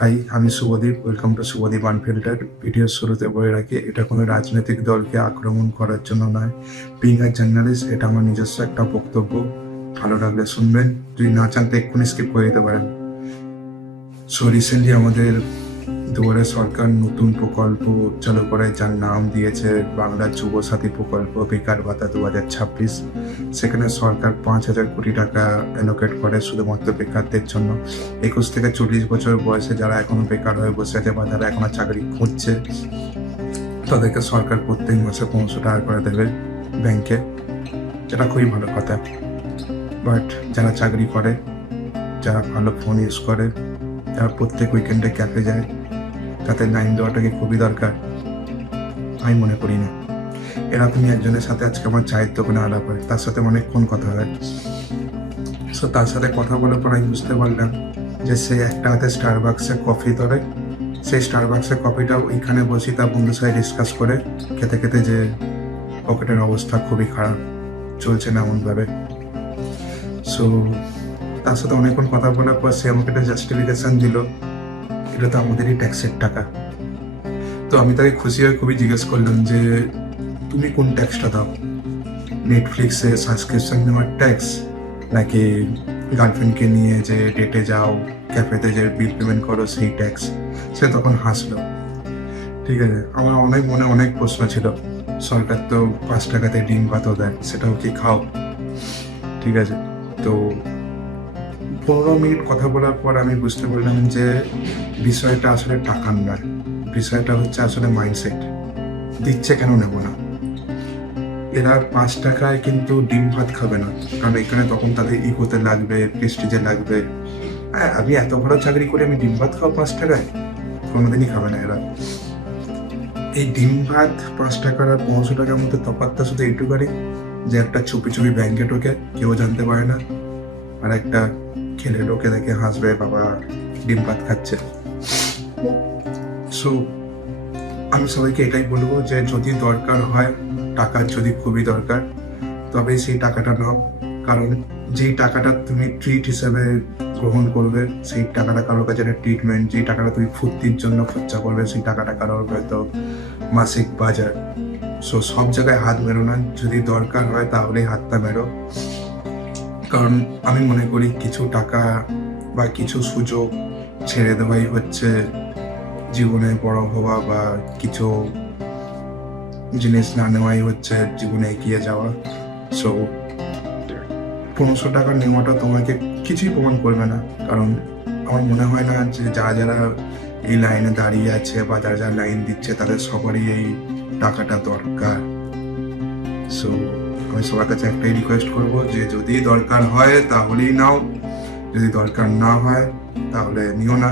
High, আমি Shubhadeep. Welcome to Shubhadeep unfiltered. ভিডিওর শুরুতে বলে রাখি, এটা কোনো রাজনৈতিক দলকে আক্রমণ করার জন্য নয়। বিং আ জার্নালিস্ট, এটা আমার নিজস্ব একটা বক্তব্য। ভালো লাগলে শুনবেন, যদি না চান তো এক্ষুনি স্কিপ করে দিতে পারেন। সো রিসেন্টলি আমাদের দুয়ারে সরকার নতুন প্রকল্প চালু করে, যার নাম দিয়েছে বাংলা যুব সাথী প্রকল্প বেকার ভাতা 2026। সেখানে সরকার 5,000 কোটি টাকা অ্যালোকেট করে শুধুমাত্র বেকারদের জন্য। 21 থেকে 40 বছর বয়সে যারা এখনো বেকার হয়ে বসে আছে বা যারা এখনো চাকরি খুঁজছে, তাদেরকে সরকার প্রত্যেক মাসে 500 টাকা করে দেবে ব্যাংকে। যেটা খুবই ভালো কথা। বাট যারা চাকরি করে, যারা ভালো ফোন ইউজ করে, যারা প্রত্যেক উইকেন্ডে ক্যাফে যায়, তাদের লাইন দেওয়াটাকে খুবই দরকার? আমি মনে করি না। এরকমই একজনের সাথে আজকে আমার চায়ের দোকানে আলাপ হয়, তার সাথে অনেকক্ষণ কথা হয়। সো তার সাথে কথা বলার পর আমি বুঝতে পারলাম যে সে একটা হাতে স্টারবাক্সে কফি ধরে, সেই স্টারবাক্সের কফিটা ওইখানে বসে তার বন্ধুর সাথে ডিসকাস করে খেতে খেতে যে পকেটের অবস্থা খুবই খারাপ, চলছে না এমনভাবে। সো তার সাথে অনেকক্ষণ কথা বলার পর সে আমাকে একটা জাস্টিফিকেশন দিল, এটা তো আমাদেরই ট্যাক্সের টাকা। তো আমি তাকে খুশি হয়ে খুবই জিজ্ঞেস করলাম যে তুমি কোন ট্যাক্সটা দাও, নেটফ্লিক্সে সাবস্ক্রিপশন নেওয়ার ট্যাক্স, নাকি গার্লফ্রেন্ডকে নিয়ে যে ডেটে যাও, ক্যাফেতে যে বিল পেমেন্ট করো সেই ট্যাক্স? সে তখন হাসলো। ঠিক আছে, আমার মনে অনেক প্রশ্ন ছিল। সরকার তো 5 টাকাতে ডিম ভাতও দেয়, সেটাও কি খাও? ঠিক আছে, তো 15 মিনিট কথা বলার পর আমি বুঝতে পারলাম যে বিষয়টা আসলে টাকার নয়, বিষয়টা হচ্ছে আসলে মাইন্ডসেট। দিচ্ছে কেন নেব না? এরা 5 টাকায় কিন্তু ডিম ভাত খাবে না, কারণ এখানে তখন তাদের ইগোতে লাগবে, প্রেস্টিজে লাগবে। হ্যাঁ, আমি এত ভালো চাকরি করে আমি ডিম ভাত খাবো 5 টাকায়? কোনোদিনই খাবে না এরা। এই ডিম ভাত 5 টাকার আর 500 টাকার মধ্যে তফাৎটা শুধু এইটুকারই যে একটা চুপি চুপি ব্যাংকে ঢোকে, কেউ জানতে পারে না, আর একটা খেলে ঢোকে দেখে হাসবে, বাবা ডিম ভাত খাচ্ছে। সো আমি সবাইকে এটাই বলবো যে যদি দরকার হয়, টাকার যদি খুবই দরকার, তবে সেই টাকাটা নাও। কারণ যেই টাকাটা তুমি ট্রিট হিসেবে গ্রহণ করবে, সেই টাকাটা কারোর কাছে একটা ট্রিটমেন্ট। যেই টাকাটা তুমি ফুর্তির জন্য খরচা করবে, সেই টাকাটা কারোর হয়তো মাসিক বাজার। সো সব জায়গায় হাত মেরো না, যদি দরকার হয় তাহলেই হাতটা মেরো। কারণ আমি মনে করি কিছু টাকা বা কিছু সুযোগ ছেড়ে দেওয়াই হচ্ছে জীবনে বড় হওয়া, বা কিছু জিনিস না নেওয়াই হচ্ছে জীবনে এগিয়ে যাওয়া। সো 1500 টাকা নেওয়াটা তোমাকে কিছুই প্রমাণ করবে না। কারণ আমার মনে হয় না যে যারা এই লাইনে দাঁড়িয়ে আছে বা যারা লাইন দিচ্ছে তাদের সবারই এই টাকাটা দরকার। সো আমি সবার কাছে একটাই রিকোয়েস্ট করব যে যদি দরকার হয় তাহলেই নাও, যদি দরকার না হয় তাহলে নিও না।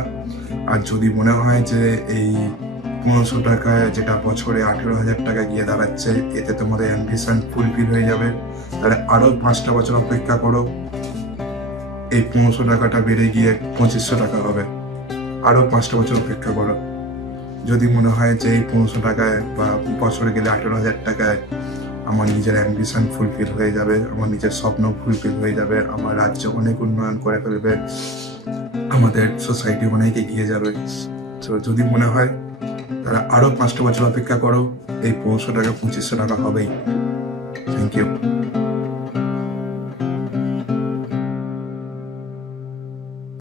আর যদি মনে হয় যে এই 1500 টাকায়, যেটা বছরে 18,000 টাকা গিয়ে দাঁড়াচ্ছে, এতে তোমাদের অ্যাম্বিশন ফুলফিল হয়ে যাবে, তাহলে আরো 5টা বছর অপেক্ষা করো। এই 1500 টাকাটা বেড়ে গিয়ে 2500 টাকা হবে, আরো 5টা বছর অপেক্ষা করো। যদি মনে হয় যে এই 1500 টাকায় বা বছরে গেলে 18,000 টাকায় আমার নিজের অ্যাম্বিশন ফুলফিল হয়ে যাবে, আমার নিজের স্বপ্ন ফুলফিল হয়ে যাবে, আমার রাজ্য অনেক উন্নয়ন করে ফেলবে, আমাদের সোসাইটি অনেক এগিয়ে যাবে, তো যদি মনে হয় তারা আরো 5টা বছর অপেক্ষা করো। এই 500 টাকা 2500 টাকা হবেই। Thank you.